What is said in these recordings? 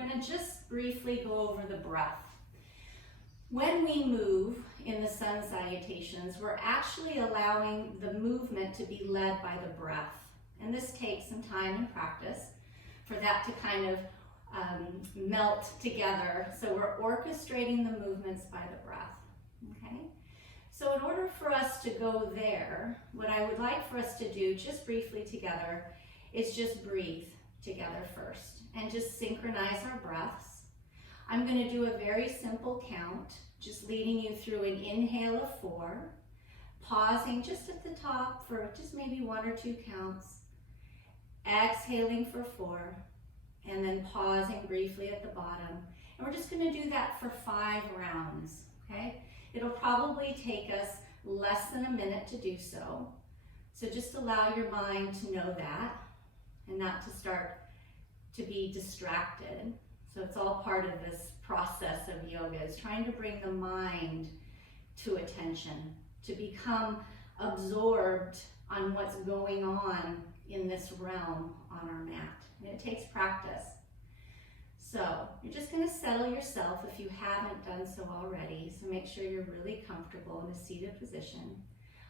going to just briefly go over the breath. When we move in the Sun Salutations, we're actually allowing the movement to be led by the breath. And this takes some time and practice for that to kind of melt together. So we're orchestrating the movements by the breath, okay? So in order for us to go there, what I would like for us to do just briefly together is just breathe together first and just synchronize our breaths. I'm going to do a very simple count, just leading you through an inhale of 4, pausing just at the top for just maybe 1 or 2 counts, exhaling for 4, and then pausing briefly at the bottom. And we're just going to do that for 5 rounds, okay? It'll probably take us less than a minute to do so. So just allow your mind to know that and not to start to be distracted. So it's all part of this process of yoga, is trying to bring the mind to attention, to become absorbed on what's going on in this realm on our mat. And it takes practice. So you're just going to settle yourself if you haven't done so already. So make sure you're really comfortable in a seated position.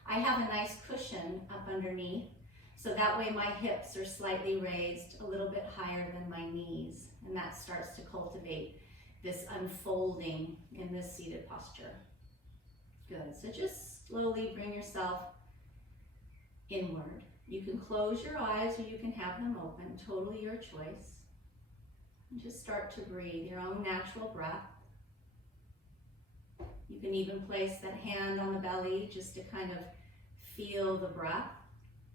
I have a nice cushion up underneath, so that way my hips are slightly raised a little bit higher than my knees, and that starts to cultivate this unfolding in this seated posture. Good, so just slowly bring yourself inward. You can close your eyes or you can have them open, totally your choice. And just start to breathe your own natural breath. You can even place that hand on the belly just to kind of feel the breath,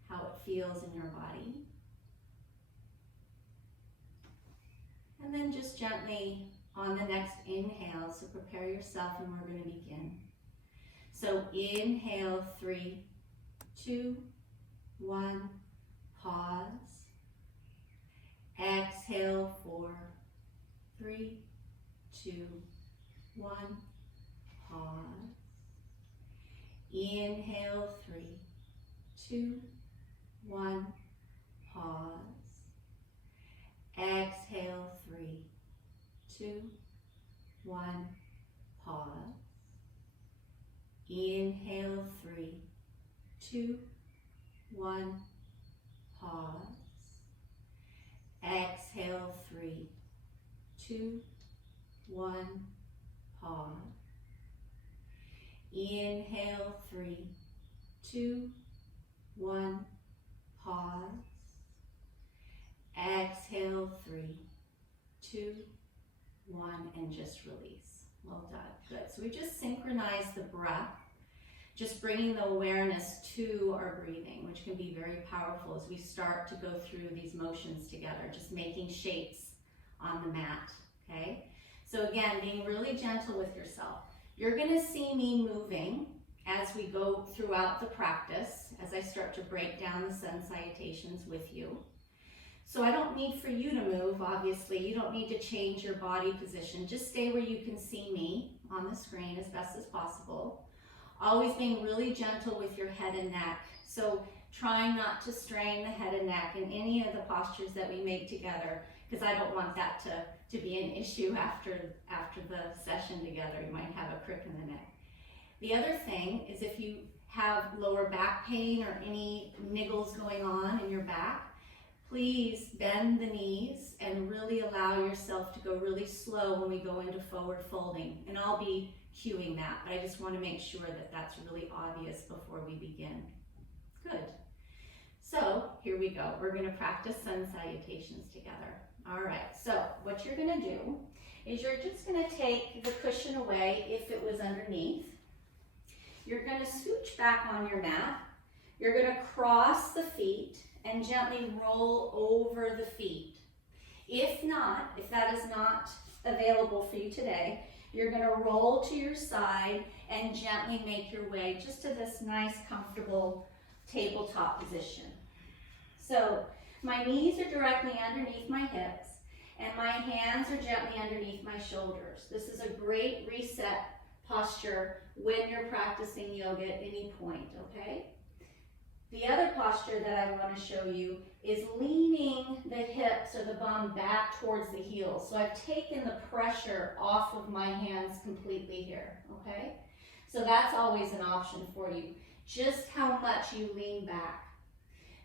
how it feels in your body. And then just gently on the next inhale, so prepare yourself and we're going to begin. So inhale, 3, 2, 1, pause. Exhale, 4, 3, 2, 1, pause. Inhale, 3, 2, 1, pause. Exhale, 3, 2, 1, pause. Inhale, 3, 2, 1, pause. Exhale, 3, 2, 1, pause. Inhale, 3, 2, 1, pause. Exhale, 3, 2, 1, and just release. Well done. Good. So we just synchronize the breath, just bringing the awareness to our breathing, which can be very powerful as we start to go through these motions together, just making shapes on the mat, okay? So again, being really gentle with yourself. You're going to see me moving as we go throughout the practice, as I start to break down the Sun Salutations with you. So I don't need for you to move, obviously. You don't need to change your body position. Just stay where you can see me on the screen as best as possible. Always being really gentle with your head and neck. So trying not to strain the head and neck in any of the postures that we make together, because I don't want that to be an issue after the session together. You might have a crick in the neck. The other thing is, if you have lower back pain or any niggles going on in your back, please bend the knees and really allow yourself to go really slow when we go into forward folding. And I'll be cueing that, but I just want to make sure that that's really obvious before we begin. Good. So here we go. We're going to practice Sun Salutations together. All right, so what you're going to do is you're just going to take the cushion away if it was underneath. You're going to scooch back on your mat. You're going to cross the feet and gently roll over the feet. If that is not available for you today, you're going to roll to your side and gently make your way just to this nice, comfortable tabletop position. So my knees are directly underneath my hips and my hands are gently underneath my shoulders. This is a great reset posture when you're practicing yoga at any point, okay? The other posture that I want to show you is leaning the hips or the bum back towards the heels. So I've taken the pressure off of my hands completely here, okay? So that's always an option for you, just how much you lean back.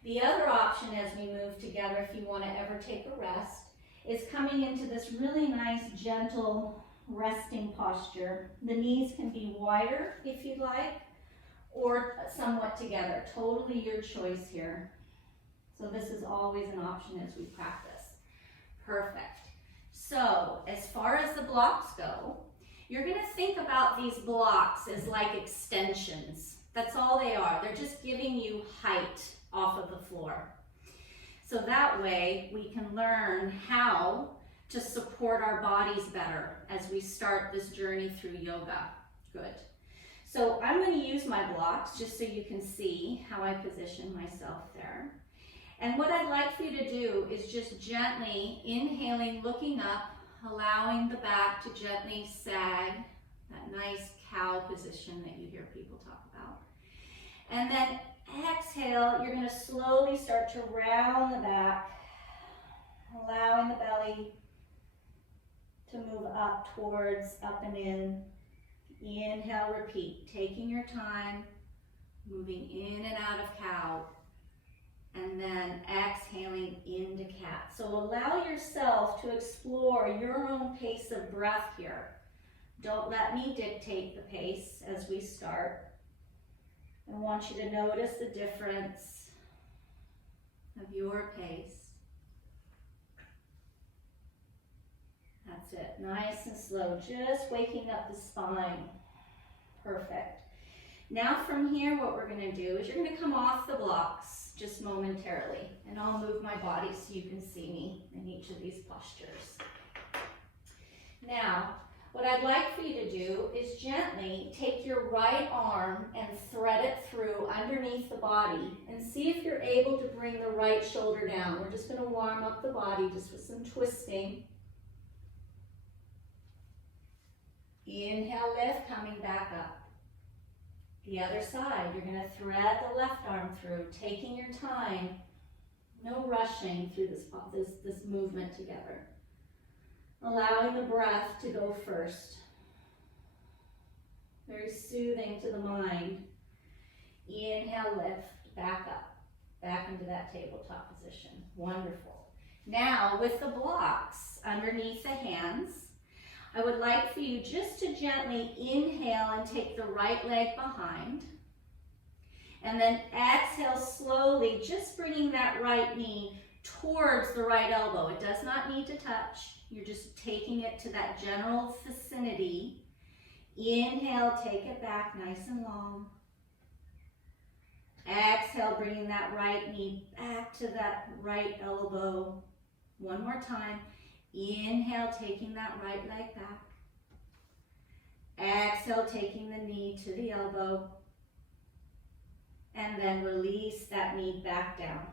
The other option as we move together, if you want to ever take a rest, is coming into this really nice, gentle resting posture. The knees can be wider if you'd like, or somewhat together. Totally your choice here. So this is always an option as we practice. Perfect. So as far as the blocks go, you're going to think about these blocks as like extensions. That's all they are. They're just giving you height off of the floor. So that way we can learn how to support our bodies better as we start this journey through yoga. Good. So I'm going to use my blocks just so you can see how I position myself there. And what I'd like for you to do is just gently inhaling, looking up, allowing the back to gently sag, that nice cow position that you hear people talk about. And then exhale, you're going to slowly start to round the back, allowing the belly to move up towards, up and in. Inhale, repeat, taking your time, moving in and out of cow, and then exhaling into cat. So allow yourself to explore your own pace of breath here. Don't let me dictate the pace as we start. I want you to notice the difference of your pace. That's it, nice and slow, just waking up the spine. Perfect. Now from here, what we're gonna do is you're gonna come off the blocks just momentarily, and I'll move my body so you can see me in each of these postures. Now, what I'd like for you to do is gently take your right arm and thread it through underneath the body and see if you're able to bring the right shoulder down. We're just gonna warm up the body just with some twisting. Inhale, lift, coming back up. The other side, you're going to thread the left arm through, taking your time, no rushing through this movement together. Allowing the breath to go first. Very soothing to the mind. Inhale, lift, back up, back into that tabletop position. Wonderful. Now, with the blocks underneath the hands, I would like for you just to gently inhale and take the right leg behind. And then exhale slowly, just bringing that right knee towards the right elbow. It does not need to touch. You're just taking it to that general vicinity. Inhale, take it back nice and long. Exhale, bringing that right knee back to that right elbow. One more time. Inhale, taking that right leg back. Exhale, taking the knee to the elbow. And then release that knee back down.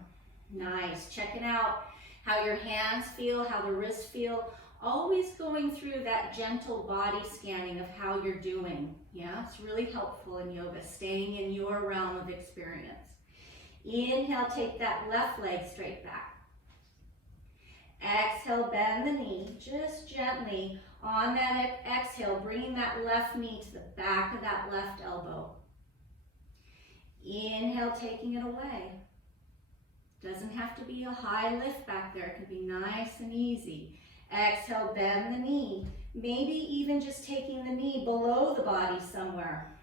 Nice. Checking out how your hands feel, how the wrists feel. Always going through that gentle body scanning of how you're doing. Yeah, it's really helpful in yoga, staying in your realm of experience. Inhale, take that left leg straight back. Exhale, bend the knee, just gently on that exhale, bringing that left knee to the back of that left elbow. Inhale, taking it away. Doesn't have to be a high lift back there. It can be nice and easy. Exhale, bend the knee. Maybe even just taking the knee below the body somewhere.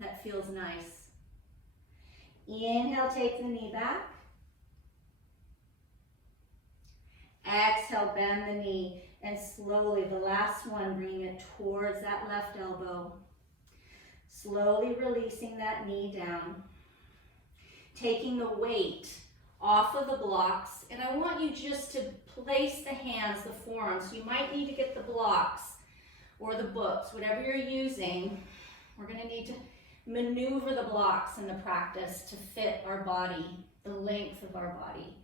That feels nice. Inhale, take the knee back. Exhale, bend the knee, and slowly, the last one, bringing it towards that left elbow. Slowly releasing that knee down. Taking the weight off of the blocks, and I want you just to place the hands, the forearms. You might need to get the blocks or the books, whatever you're using. We're going to need to maneuver the blocks in the practice to fit our body, the length of our body.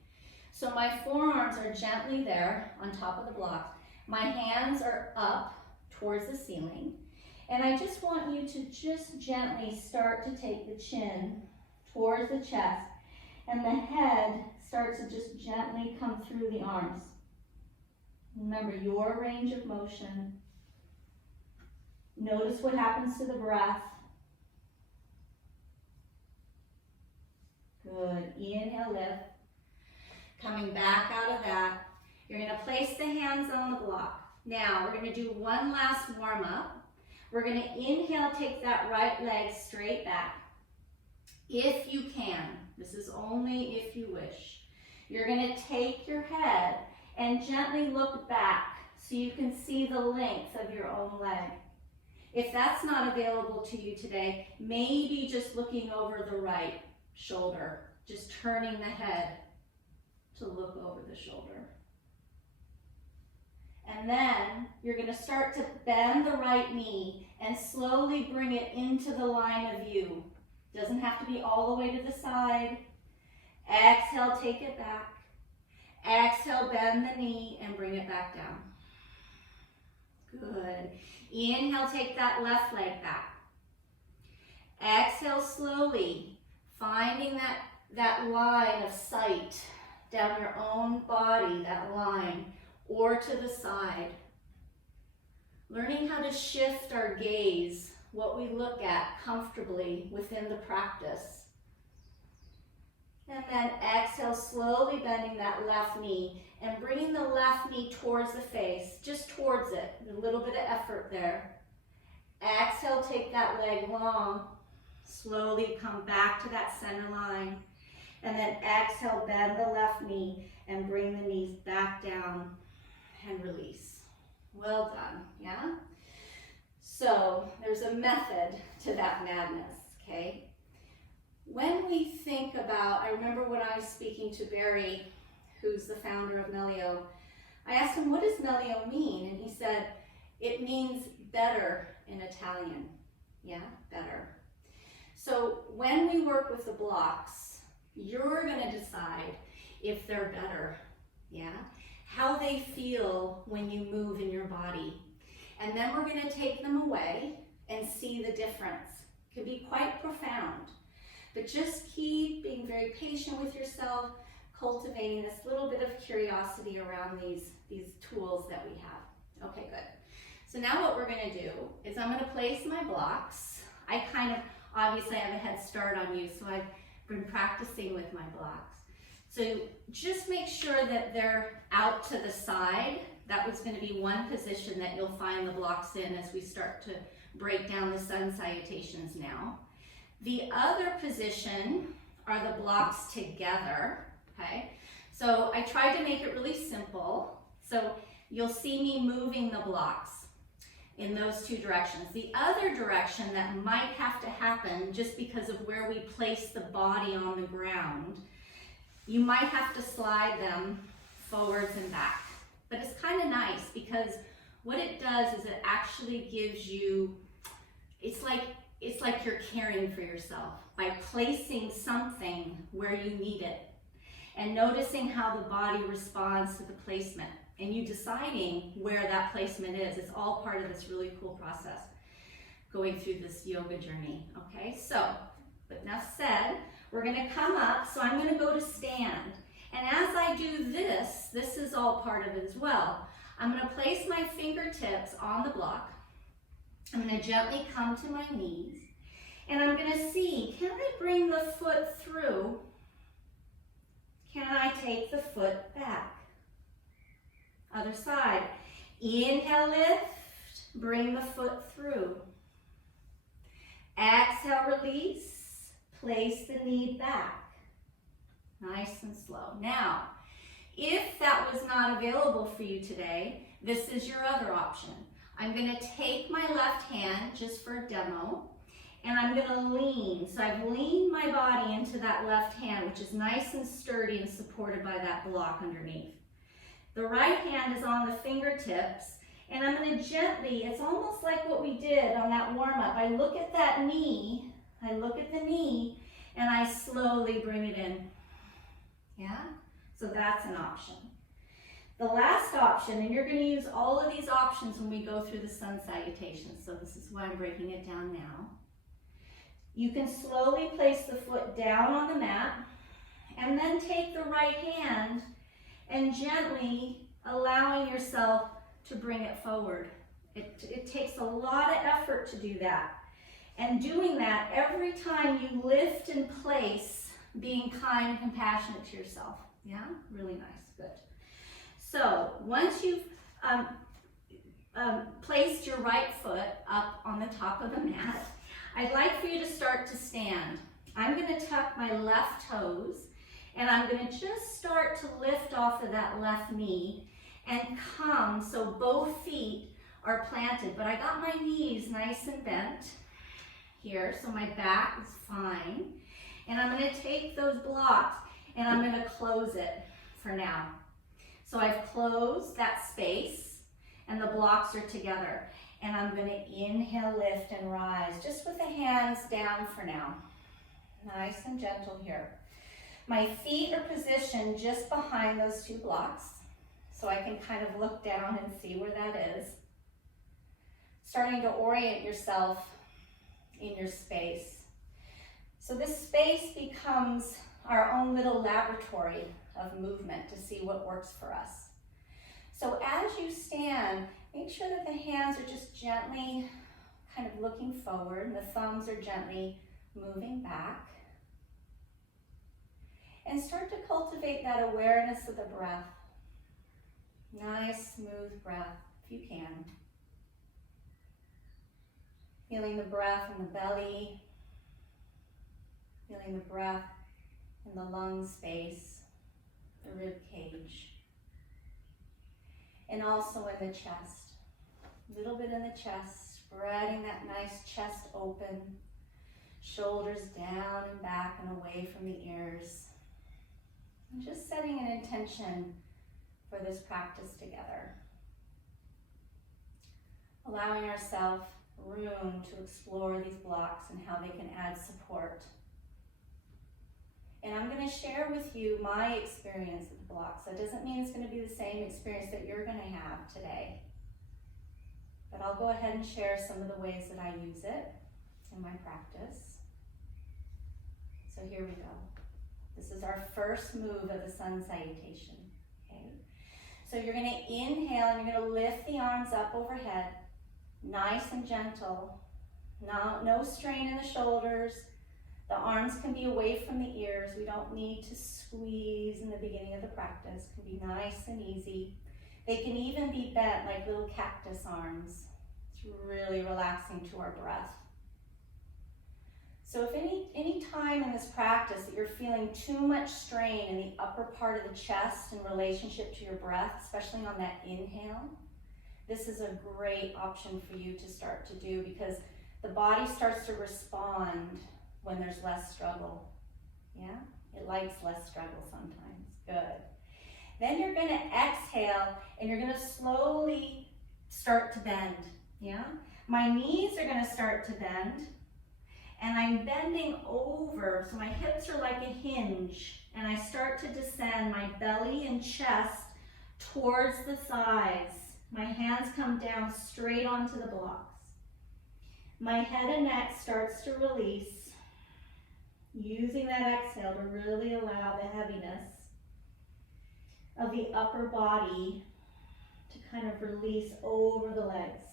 So my forearms are gently there on top of the block. My hands are up towards the ceiling. And I just want you to just gently start to take the chin towards the chest and the head starts to just gently come through the arms. Remember your range of motion. Notice what happens to the breath. Good. Inhale, lift. Coming back out of that, you're going to place the hands on the block. Now, we're going to do one last warm-up. We're going to inhale, take that right leg straight back. If you can, this is only if you wish, you're going to take your head and gently look back so you can see the length of your own leg. If that's not available to you today, maybe just looking over the right shoulder, just turning the head to look over the shoulder. And then you're going to start to bend the right knee and slowly bring it into the line of view. Doesn't have to be all the way to the side. Exhale, take it back. Exhale, bend the knee and bring it back down. Good. Inhale, take that left leg back. Exhale slowly, finding that line of sight down your own body, that line, or to the side. Learning how to shift our gaze, what we look at comfortably within the practice. And then exhale, slowly bending that left knee and bringing the left knee towards the face, just towards it, a little bit of effort there. Exhale, take that leg long, slowly come back to that center line. And then exhale, bend the left knee and bring the knees back down and release. Well done, yeah? So there's a method to that madness, okay? When we think about, I remember when I was speaking to Barry, who's the founder of Melio, I asked him, what does Melio mean? And he said, it means better in Italian. Yeah, better. So when we work with the blocks, you're gonna decide if they're better, yeah? How they feel when you move in your body. And then we're gonna take them away and see the difference. It can be quite profound. But just keep being very patient with yourself, cultivating this little bit of curiosity around these tools that we have. Okay, good. So now what we're gonna do is I'm gonna place my blocks. I obviously have a head start on you, so I've been practicing with my blocks. So just make sure that they're out to the side. That was gonna be one position that you'll find the blocks in as we start to break down the Sun Salutations now. The other position are the blocks together, okay? So I tried to make it really simple. So you'll see me moving the blocks in those two directions. The other direction that might have to happen just because of where we place the body on the ground, you might have to slide them forwards and back. But it's kind of nice because what it does is it actually gives you, it's like you're caring for yourself by placing something where you need it and noticing how the body responds to the placement and you deciding where that placement is. It's all part of this really cool process going through this yoga journey, okay? So, with enough said, we're gonna come up, so I'm gonna go to stand. And as I do this is all part of it as well. I'm gonna place my fingertips on the block. I'm gonna gently come to my knees. And I'm gonna see, can I bring the foot through? Can I take the foot back? Other side. Inhale, lift, bring the foot through. Exhale, release, place the knee back. Nice and slow. Now, if that was not available for you today, this is your other option. I'm gonna take my left hand, just for a demo, and I'm gonna lean. So I've leaned my body into that left hand, which is nice and sturdy and supported by that block underneath. The right hand is on the fingertips, and I'm gonna gently, it's almost like what we did on that warm-up. I look at that knee, I look at the knee, and I slowly bring it in. Yeah? So that's an option. The last option, and you're gonna use all of these options when we go through the Sun Salutations, so this is why I'm breaking it down now. You can slowly place the foot down on the mat, And then take the right hand and gently allowing yourself to bring it forward. It takes a lot of effort to do that. And doing that every time you lift and place, being kind and compassionate to yourself. Yeah, really nice, good. So once you've placed your right foot up on the top of the mat, I'd like for you to start to stand. I'm going to tuck my left toes, and I'm going to just start to lift off of that left knee and come so both feet are planted. But I got my knees nice and bent here, so my back is fine. And I'm going to take those blocks and I'm going to close it for now. So I've closed that space and the blocks are together. And I'm going to inhale, lift, and rise, just with the hands down for now. Nice and gentle here. My feet are positioned just behind those two blocks, so I can kind of look down and see where that is. Starting to orient yourself in your space. So this space becomes our own little laboratory of movement to see what works for us. So as you stand, make sure that the hands are just gently kind of looking forward and the thumbs are gently moving back. And start to cultivate that awareness of the breath. Nice, smooth breath, if you can. Feeling the breath in the belly. Feeling the breath in the lung space, the rib cage. And also in the chest. A little bit in the chest, spreading that nice chest open. Shoulders down and back and away from the ears. And just setting an intention for this practice together. Allowing ourselves room to explore these blocks and how they can add support. And I'm going to share with you my experience with the blocks. That doesn't mean it's going to be the same experience that you're going to have today. But I'll go ahead and share some of the ways that I use it in my practice. So here we go. This is our first move of the Sun Salutation. Okay? So you're going to inhale and you're going to lift the arms up overhead, nice and gentle. No strain in the shoulders. The arms can be away from the ears. We don't need to squeeze in the beginning of the practice. It can be nice and easy. They can even be bent like little cactus arms. It's really relaxing to our breath. So if any time in this practice that you're feeling too much strain in the upper part of the chest in relationship to your breath, especially on that inhale, this is a great option for you to start to do because the body starts to respond when there's less struggle. Yeah? It likes less struggle sometimes. Good. Then you're going to exhale and you're going to slowly start to bend. Yeah? My knees are going to start to bend. And I'm bending over, so my hips are like a hinge, and I start to descend my belly and chest towards the thighs. My hands come down straight onto the blocks. My head and neck starts to release, using that exhale to really allow the heaviness of the upper body to kind of release over the legs,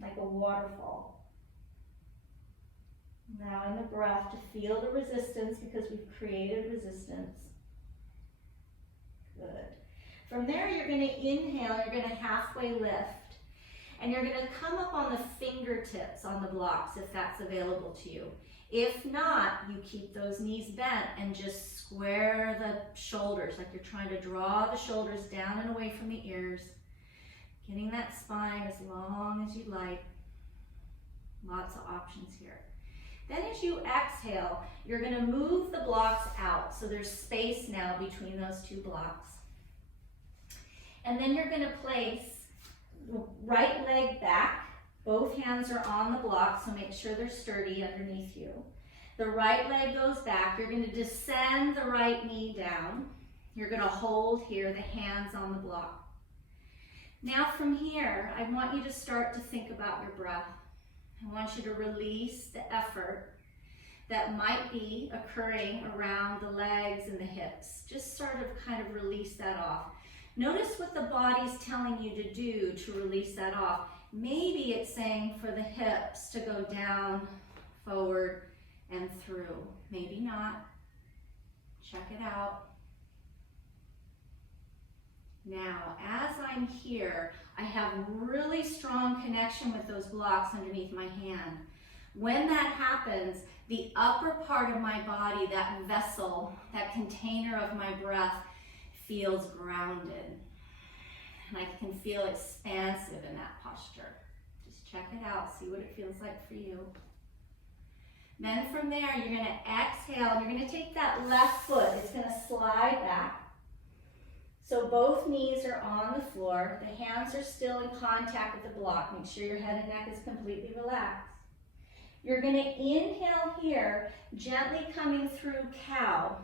like a waterfall. Now in the breath to feel the resistance because we've created resistance. Good. From there you're going to inhale, you're going to halfway lift. And you're going to come up on the fingertips on the blocks if that's available to you. If not, you keep those knees bent and just square the shoulders like you're trying to draw the shoulders down and away from the ears. Getting that spine as long as you like. Lots of options here. Then as you exhale, you're going to move the blocks out. So there's space now between those two blocks. And then you're going to place the right leg back. Both hands are on the block, so make sure they're sturdy underneath you. The right leg goes back. You're going to descend the right knee down. You're going to hold here, the hands on the block. Now from here, I want you to start to think about your breath. I want you to release the effort that might be occurring around the legs and the hips. Just sort of kind of release that off. Notice what the body's telling you to do to release that off. Maybe it's saying for the hips to go down, forward, and through. Maybe not. Check it out. Now, as I'm here, I have really strong connection with those blocks underneath my hand. When that happens, the upper part of my body, that vessel, that container of my breath, feels grounded. And I can feel expansive in that posture. Just check it out, see what it feels like for you. Then from there, you're going to exhale, and you're going to take that left foot. It's going to slide back. So both knees are on the floor. The hands are still in contact with the block. Make sure your head and neck is completely relaxed. You're going to inhale here, gently coming through cow.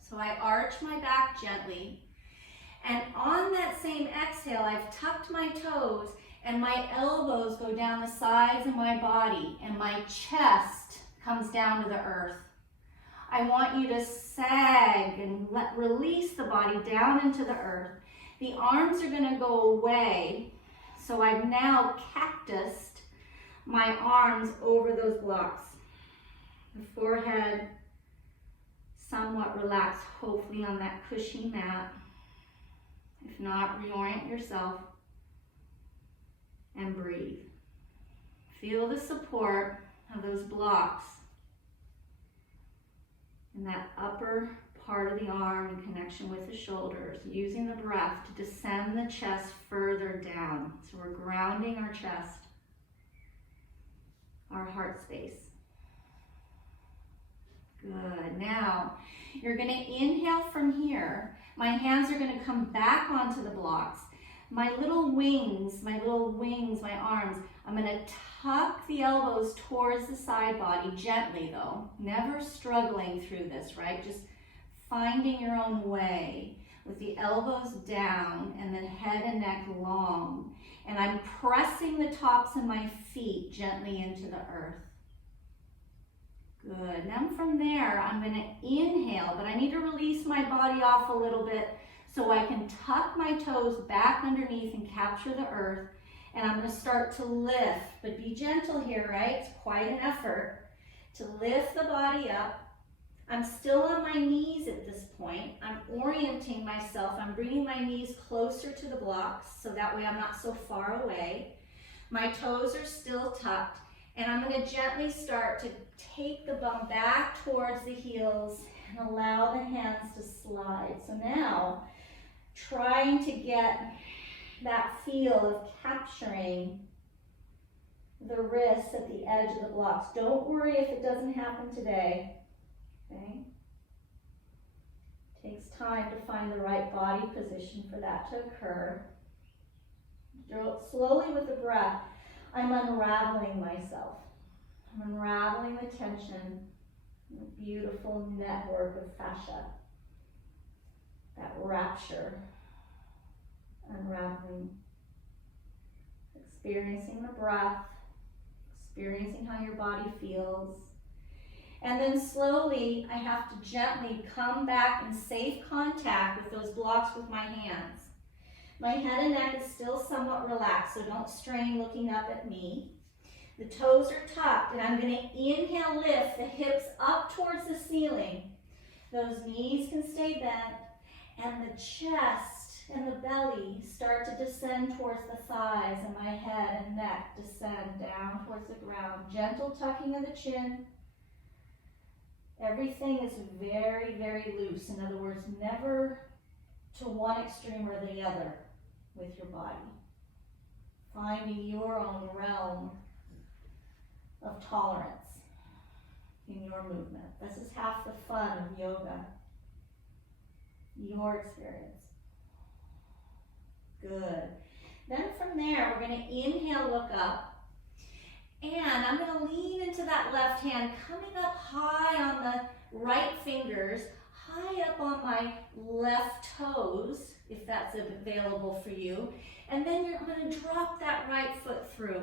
So I arch my back gently. And on that same exhale, I've tucked my toes and my elbows go down the sides of my body and my chest comes down to the earth. I want you to sag and release the body down into the earth. The arms are going to go away. So I've now cactused my arms over those blocks. The forehead somewhat relaxed, hopefully on that cushy mat. If not, reorient yourself and breathe. Feel the support of those blocks in that upper part of the arm in connection with the shoulders, using the breath to descend the chest further down. So we're grounding our chest, our heart space. Good. Now, you're going to inhale from here. My hands are going to come back onto the blocks. My little wings, my arms, I'm going to tuck the elbows towards the side body, gently though, never struggling through this, right? Just finding your own way with the elbows down and then head and neck long. And I'm pressing the tops of my feet gently into the earth. Good. Then from there, I'm going to inhale, but I need to release my body off a little bit so I can tuck my toes back underneath and capture the earth. And I'm going to start to lift, but be gentle here, right? It's quite an effort to lift the body up. I'm still on my knees at this point. I'm orienting myself. I'm bringing my knees closer to the blocks so that way I'm not so far away. My toes are still tucked. And I'm going to gently start to take the bum back towards the heels and allow the hands to slide. So now, trying to get that feel of capturing the wrists at the edge of the blocks. Don't worry if it doesn't happen today. Okay? It takes time to find the right body position for that to occur. Slowly with the breath, I'm unraveling myself. I'm unraveling the tension, the beautiful network of fascia, that rapture, unraveling, experiencing the breath, experiencing how your body feels. And then slowly, I have to gently come back in safe contact with those blocks with my hands. My head and neck is still somewhat relaxed, so don't strain looking up at me. The toes are tucked, and I'm going to inhale, lift the hips up towards the ceiling. Those knees can stay bent, and the chest and the belly start to descend towards the thighs, and my head and neck descend down towards the ground. Gentle tucking of the chin. Everything is very, very loose. In other words, never to one extreme or the other with your body. Finding your own realm of tolerance in your movement. This is half the fun of yoga. Your experience. Good. Then from there, we're going to inhale, look up. And I'm going to lean into that left hand, coming up high on the right fingers, high up on my left toes, if that's available for you. And then you're going to drop that right foot through.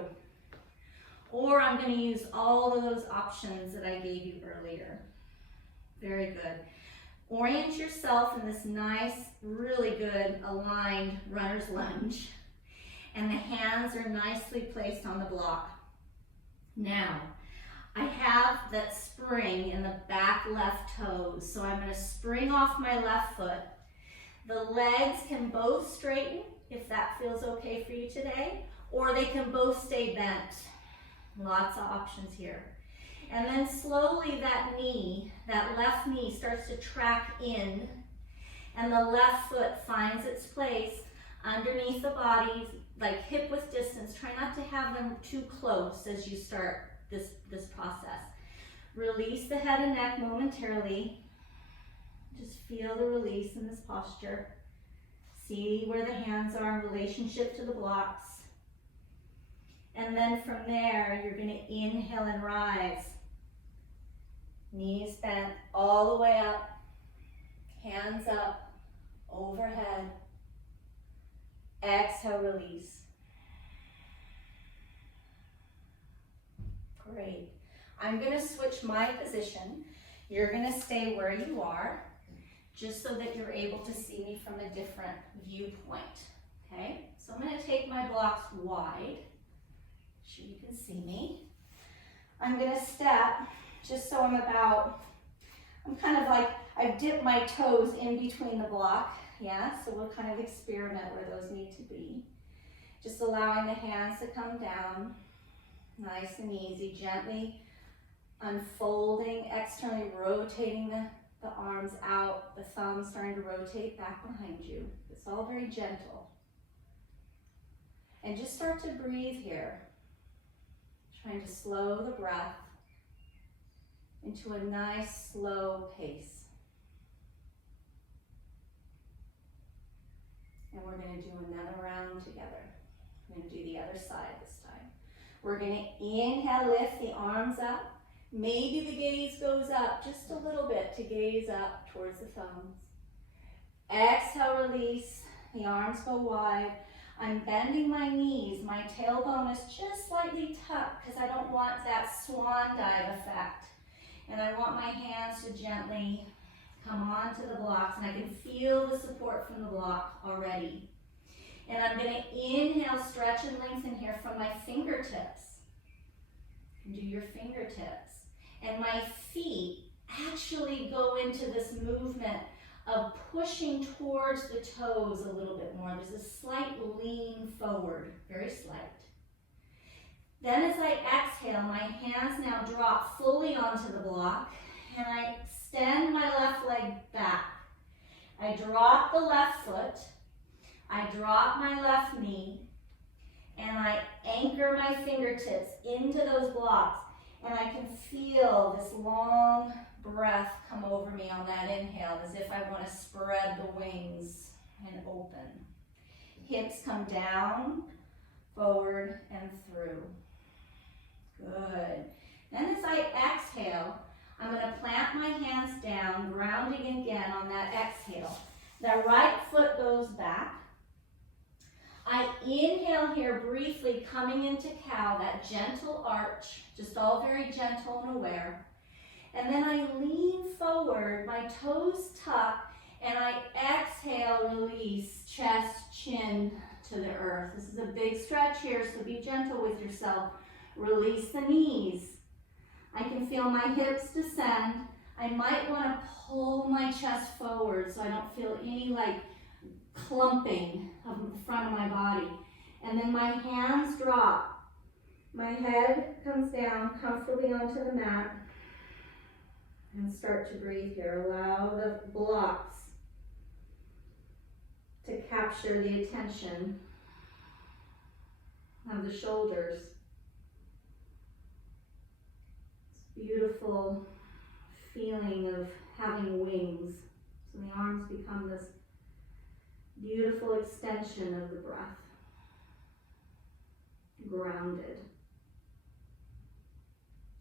or I'm going to use all of those options that I gave you earlier. Very good. Orient yourself in this nice, really good aligned runner's lunge. And the hands are nicely placed on the block. Now, I have that spring in the back left toes, so I'm going to spring off my left foot. The legs can both straighten, if that feels okay for you today, or they can both stay bent. Lots of options here. And then slowly that knee, that left knee starts to track in, and the left foot finds its place underneath the body, like hip width distance. Try not to have them too close as you start this process. Release the head and neck momentarily. Just feel the release in this posture. See where the hands are in relationship to the blocks. And then from there, you're going to inhale and rise. Knees bent all the way up. Hands up, overhead. Exhale, release. Great. I'm going to switch my position. You're going to stay where you are, just so that you're able to see me from a different viewpoint. Okay? So I'm going to take my blocks wide, so you can see me. I'm going to step just so I'm kind of like, I've dipped my toes in between the block. Yeah, so we'll kind of experiment where those need to be. Just allowing the hands to come down, nice and easy, gently unfolding, externally rotating the arms out, the thumbs starting to rotate back behind you. It's all very gentle. And just start to breathe here, trying to slow the breath into a nice slow pace. And we're going to do another round together. We're going to do the other side this time. We're going to inhale, lift the arms up. Maybe the gaze goes up just a little bit to gaze up towards the thumbs. Exhale, release. The arms go wide. I'm bending my knees. My tailbone is just slightly tucked because I don't want that swan dive effect. And I want my hands to gently come onto the blocks, and I can feel the support from the block already. And I'm going to inhale, stretch and lengthen here from my fingertips. Do your fingertips. And my feet actually go into this movement of pushing towards the toes a little bit more. There's a slight lean forward, very slight. Then as I exhale, my hands now drop fully onto the block, and I extend my left leg back. I drop the left foot, I drop my left knee, and I anchor my fingertips into those blocks, and I can feel this long breath come over me on that inhale, as if I want to spread the wings and open. Hips come down, forward, and through. Good. Then as I exhale, I'm going to plant my hands down, grounding again on that exhale. The right foot goes back. I inhale here briefly, coming into cow, that gentle arch, just all very gentle and aware. And then I lean forward, my toes tuck, and I exhale, release, chest, chin to the earth. This is a big stretch here, so be gentle with yourself. Release the knees. I can feel my hips descend. I might want to pull my chest forward so I don't feel any like clumping of the front of my body. And then my hands drop. My head comes down comfortably onto the mat. And start to breathe here. Allow the blocks to capture the attention of the shoulders. This beautiful feeling of having wings. So the arms become this beautiful extension of the breath. Grounded.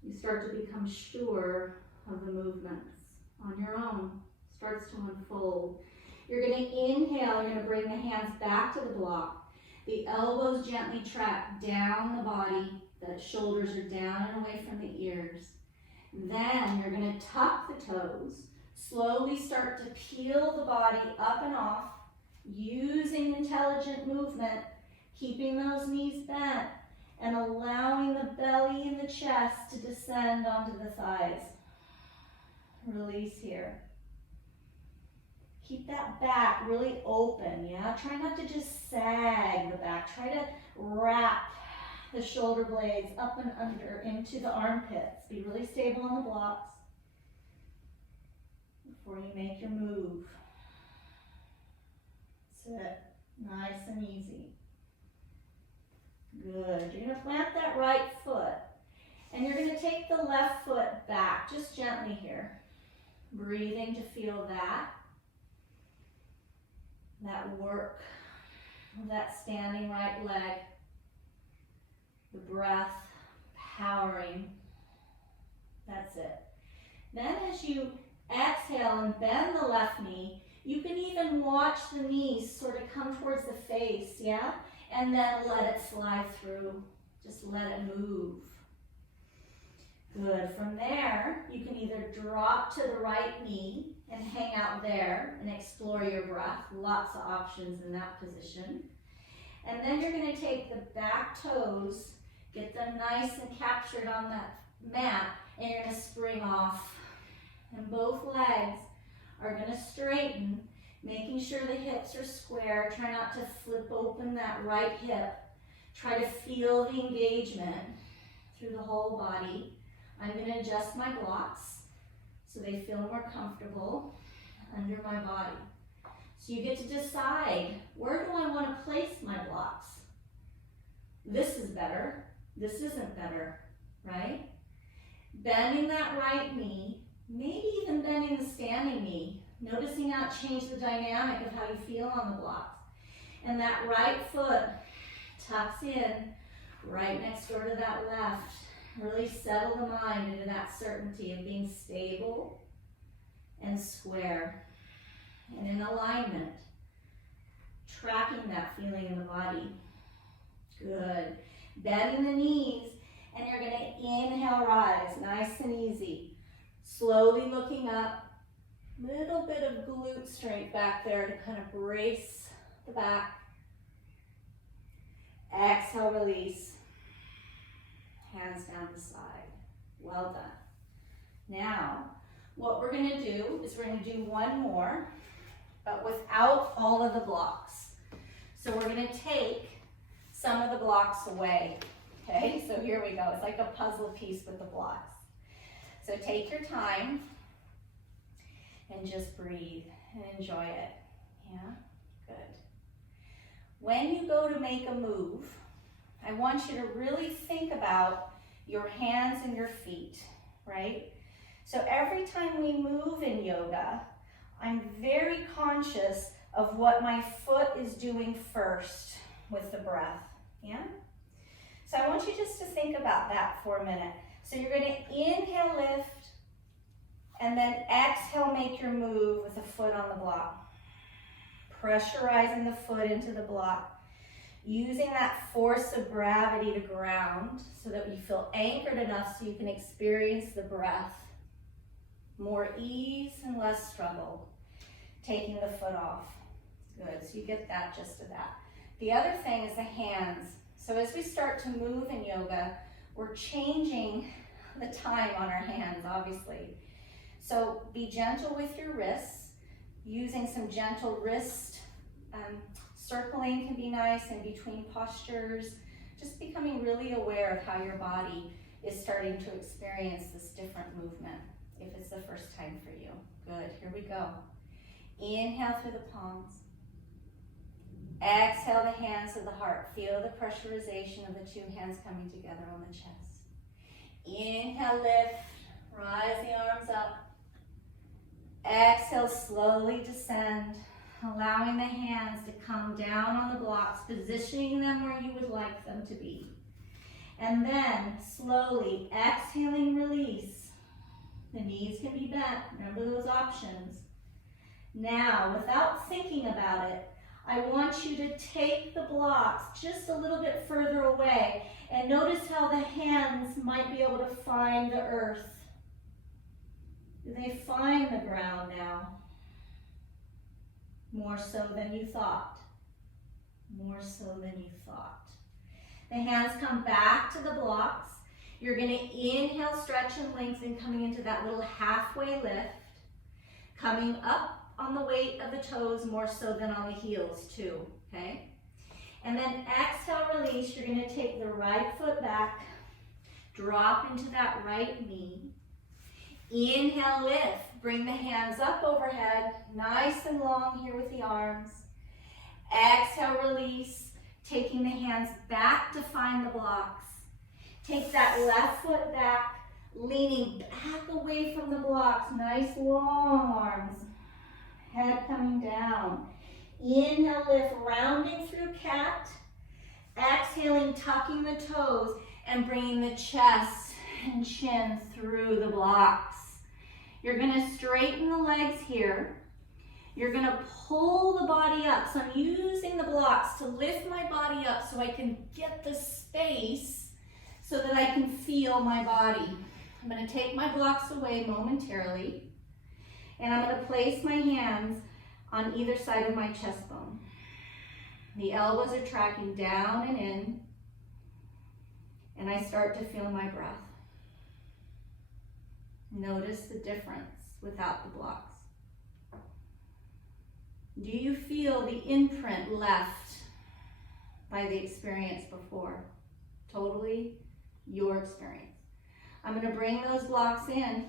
You start to become sure of the movements on your own. Starts to unfold. You're going to inhale, you're going to bring the hands back to the block. The elbows gently track down the body. The shoulders are down and away from the ears. Then you're going to tuck the toes. Slowly start to peel the body up and off, using intelligent movement, keeping those knees bent, and allowing the belly and the chest to descend onto the thighs. Release here. Keep that back really open, yeah? Try not to just sag the back. Try to wrap the shoulder blades up and under into the armpits. Be really stable on the blocks before you make your move. Sit. Nice and easy. Good. You're going to plant that right foot. And you're going to take the left foot back, just gently here. Breathing to feel that work of that standing right leg. The breath, powering. That's it. Then as you exhale and bend the left knee, you can even watch the knees sort of come towards the face, yeah? And then let it slide through. Just let it move. Good. From there, you can either drop to the right knee and hang out there and explore your breath. Lots of options in that position. And then you're going to take the back toes, get them nice and captured on that mat, and you're going to spring off. And both legs are going to straighten, making sure the hips are square. Try not to flip open that right hip. Try to feel the engagement through the whole body. I'm going to adjust my blocks so they feel more comfortable under my body. So you get to decide, where do I want to place my blocks? This is better. This isn't better, right? Bending that right knee, maybe even bending the standing knee, noticing how it changed the dynamic of how you feel on the blocks. And that right foot tucks in right next door to that left. Really settle the mind into that certainty of being stable and square and in alignment. Tracking that feeling in the body. Good. Bending the knees, and you're going to inhale, rise, nice and easy. Slowly looking up. Little bit of glute strength back there to kind of brace the back. Exhale, release. Hands down the side. Well done. Now, what we're going to do is we're going to do one more, but without all of the blocks. So we're going to take some of the blocks away. Okay, so here we go. It's like a puzzle piece with the blocks. So take your time and just breathe and enjoy it. Yeah, good. When you go to make a move, I want you to really think about your hands and your feet, right? So every time we move in yoga, I'm very conscious of what my foot is doing first with the breath, yeah? So I want you just to think about that for a minute. So you're going to inhale, lift, and then exhale, make your move with the foot on the block. Pressurizing the foot into the block. Using that force of gravity to ground so that you feel anchored enough so you can experience the breath. More ease and less struggle. Taking the foot off. Good, so you get that gist of that. The other thing is the hands. So as we start to move in yoga, we're changing the time on our hands, obviously. So be gentle with your wrists, using some gentle wrist circling can be nice in between postures. Just becoming really aware of how your body is starting to experience this different movement, if it's the first time for you. Good, here we go. Inhale through the palms. Exhale the hands to the heart. Feel the pressurization of the two hands coming together on the chest. Inhale, lift, rise the arms up. Exhale, slowly descend, allowing the hands to come down on the blocks, positioning them where you would like them to be. And then slowly exhaling, release. The knees can be bent. Remember those options. Now, without thinking about it, I want you to take the blocks just a little bit further away and notice how the hands might be able to find the earth. Do they find the ground now? More so than you thought. More so than you thought. The hands come back to the blocks. You're going to inhale, stretch and lengthen, coming into that little halfway lift. Coming up on the weight of the toes more so than on the heels too, okay? And then exhale, release. You're going to take the right foot back, drop into that right knee. Inhale, lift. Bring the hands up overhead, nice and long here with the arms. Exhale, release. Taking the hands back to find the blocks. Take that left foot back, leaning back away from the blocks. Nice long arms. Head coming down. Inhale, lift, rounding through cat. Exhaling, tucking the toes and bringing the chest and chin through the blocks. You're going to straighten the legs here. You're going to pull the body up. So I'm using the blocks to lift my body up so I can get the space so that I can feel my body. I'm going to take my blocks away momentarily. And I'm going to place my hands on either side of my chest bone. The elbows are tracking down and in. And I start to feel my breath. Notice the difference without the blocks. Do you feel the imprint left by the experience before? Totally your experience. I'm going to bring those blocks in.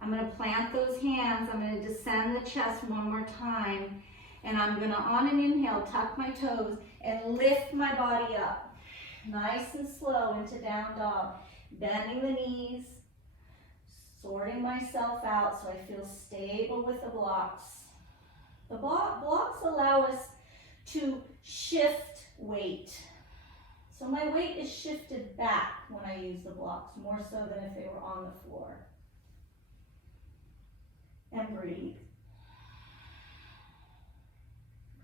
I'm going to plant those hands. I'm going to descend the chest one more time. And I'm going to, on an inhale, tuck my toes and lift my body up. Nice and slow into down dog. Bending the knees. Sorting myself out so I feel stable with the blocks. The blocks allow us to shift weight. So my weight is shifted back when I use the blocks, more so than if they were on the floor. And breathe.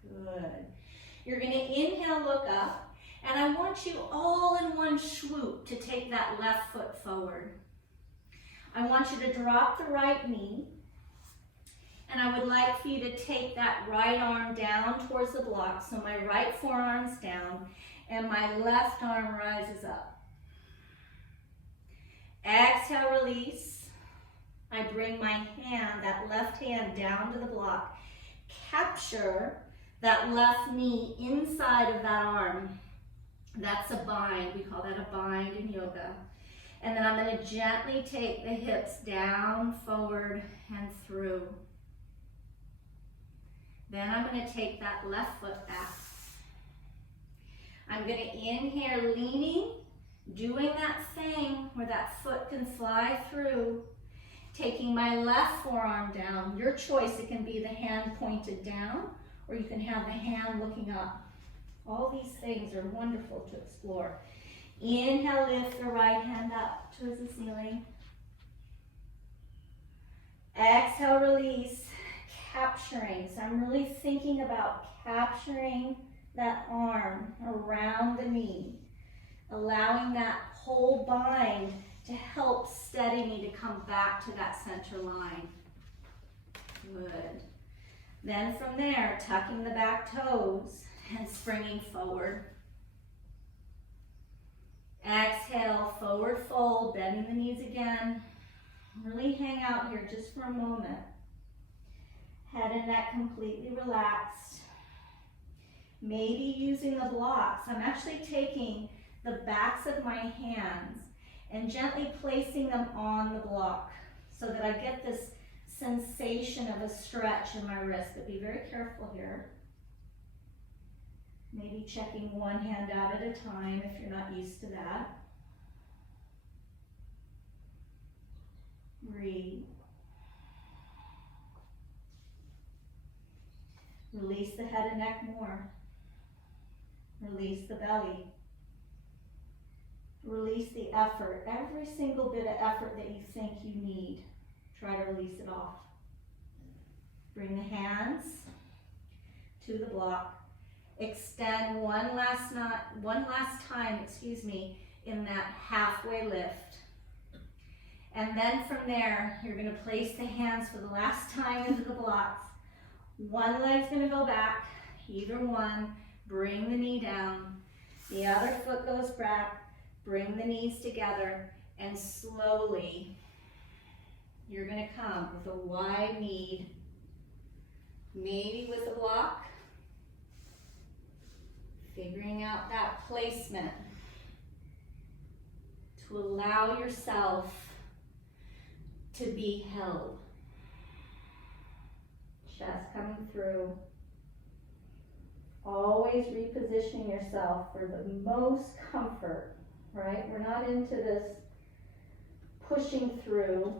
Good. You're going to inhale, look up, and I want you all in one swoop to take that left foot forward. I want you to drop the right knee, and I would like for you to take that right arm down towards the block, so my right forearm's down, and my left arm rises up. Exhale, release. I bring my hand, that left hand, down to the block. Capture that left knee inside of that arm. That's a bind. We call that a bind in yoga. And then I'm going to gently take the hips down, forward, and through. Then I'm going to take that left foot back. I'm going to inhale, leaning, doing that thing where that foot can fly through. Taking my left forearm down. Your choice, it can be the hand pointed down, or you can have the hand looking up. All these things are wonderful to explore. Inhale, lift the right hand up towards the ceiling. Exhale, release, capturing. So I'm really thinking about capturing that arm around the knee, allowing that whole bind to help steady me to come back to that center line. Good. Then from there, tucking the back toes and springing forward. Exhale, forward fold, bending the knees again. Really hang out here just for a moment. Head and neck completely relaxed. Maybe using the blocks. I'm actually taking the backs of my hands and gently placing them on the block so that I get this sensation of a stretch in my wrist. But be very careful here. Maybe checking one hand out at a time if you're not used to that. Breathe. Release the head and neck more. Release the belly. Release the effort. Every single bit of effort that you think you need, try to release it off. Bring the hands to the block. Extend one last time, in that halfway lift. And then from there, you're going to place the hands for the last time into the blocks. One leg's going to go back, either one. Bring the knee down. The other foot goes back. Bring the knees together, and slowly you're going to come with a wide knee, maybe with a block. Figuring out that placement to allow yourself to be held. Chest coming through. Always reposition yourself for the most comfort, right? We're not into this pushing through.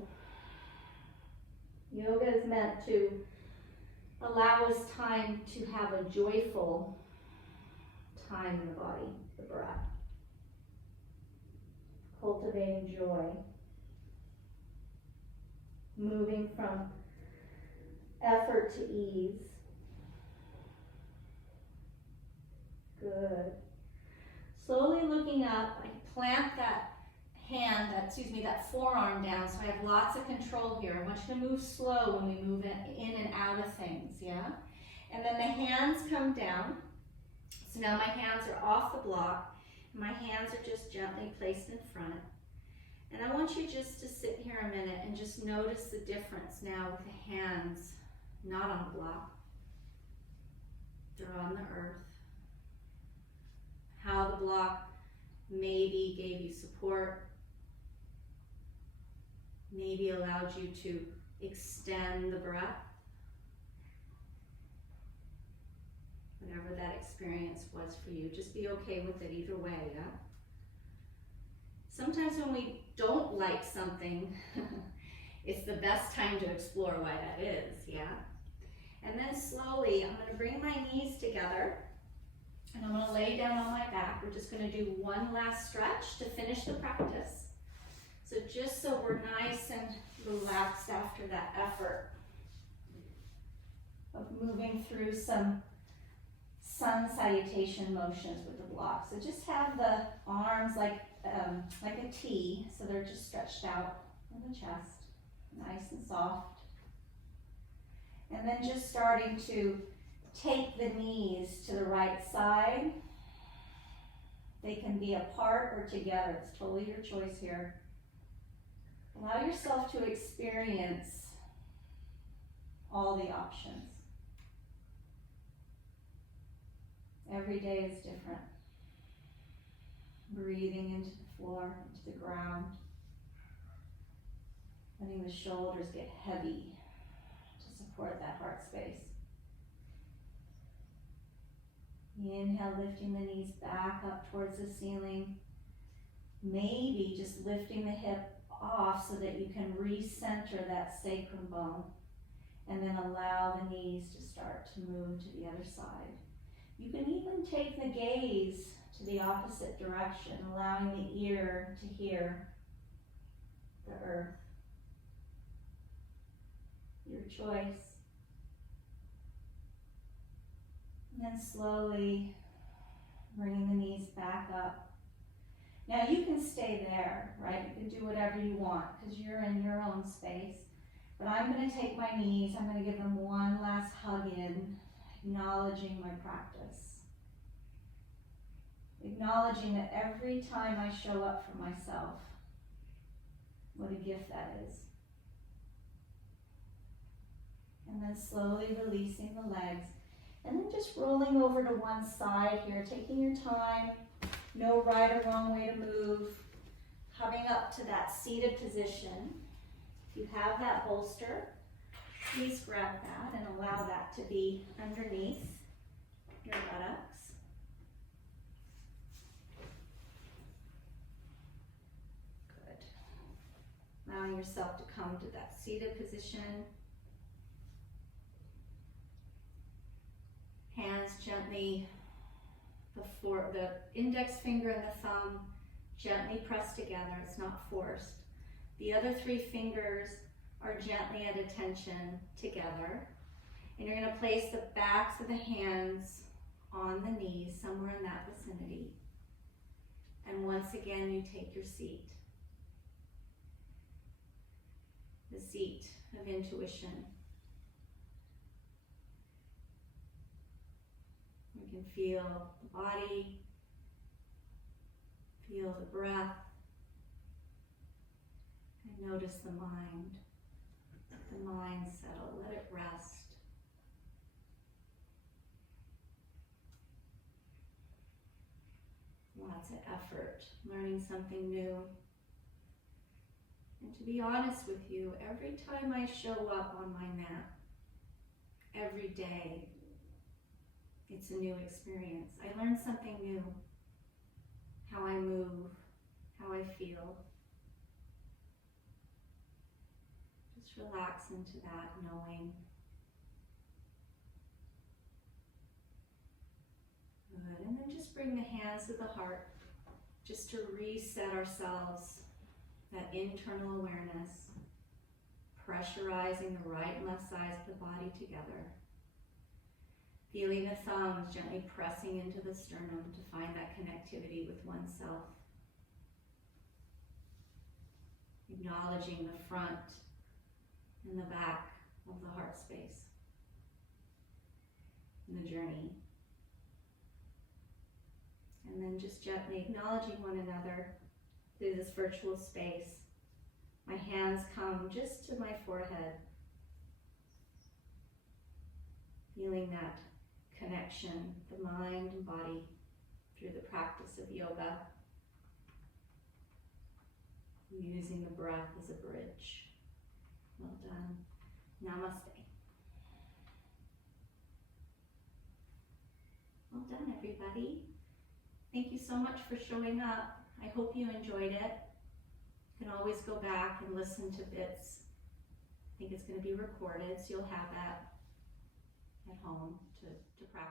Yoga is meant to allow us time to have a joyful time in the body, the breath. Cultivating joy. Moving from effort to ease. Good. Slowly looking up, I plant that forearm down, so I have lots of control here. I want you to move slow when we move in and out of things, yeah? And then the hands come down. So now my hands are off the block. My hands are just gently placed in front. And I want you just to sit here a minute and just notice the difference now with the hands not on the block. They're on the earth. How the block maybe gave you support, maybe allowed you to extend the breath. Whatever that experience was for you, just be okay with it either way, yeah? Sometimes when we don't like something, it's the best time to explore why that is, yeah? And then slowly, I'm going to bring my knees together, and I'm going to lay down on my back. We're just going to do one last stretch to finish the practice. So just so we're nice and relaxed after that effort of moving through some Sun Salutation motions with the block. So just have the arms like a T, so they're just stretched out in the chest, nice and soft. And then just starting to take the knees to the right side. They can be apart or together. It's totally your choice here. Allow yourself to experience all the options. Every day is different. Breathing into the floor, into the ground. Letting the shoulders get heavy to support that heart space. Inhale, lifting the knees back up towards the ceiling. Maybe just lifting the hip off so that you can recenter that sacrum bone. And then allow the knees to start to move to the other side. You can even take the gaze to the opposite direction, allowing the ear to hear the earth. Your choice. And then slowly bringing the knees back up. Now you can stay there, right? You can do whatever you want because you're in your own space. But I'm going to take my knees, I'm going to give them one last hug in, acknowledging my practice. Acknowledging that every time I show up for myself, what a gift that is. And then slowly releasing the legs. And then just rolling over to one side here, taking your time. No right or wrong way to move. Coming up to that seated position. If you have that bolster, please grab that and allow that to be underneath your buttocks. Good. Allowing yourself to come to that seated position. Hands gently, the index finger and the thumb gently pressed together. It's not forced. The other three fingers are gently at attention together. And you're going to place the backs of the hands on the knees, somewhere in that vicinity. And once again, you take your seat. The seat of intuition. You can feel the body, feel the breath, and notice the mind. The mind settle, let it rest. Lots of effort, learning something new. And to be honest with you, every time I show up on my mat, every day, it's a new experience. I learn something new. How I move, how I feel. Just relax into that knowing. Good. And then just bring the hands to the heart, just to reset ourselves, that internal awareness, pressurizing the right and left sides of the body together. Feeling the thumbs gently pressing into the sternum to find that connectivity with oneself. Acknowledging the front and the back of the heart space and the journey. And then just gently acknowledging one another through this virtual space. My hands come just to my forehead. Feeling that connection, the mind and body, through the practice of yoga. Using the breath as a bridge. Well done. Namaste. Well done, everybody. Thank you so much for showing up. I hope you enjoyed it. You can always go back and listen to bits. I think it's going to be recorded, so you'll have that at home to practice.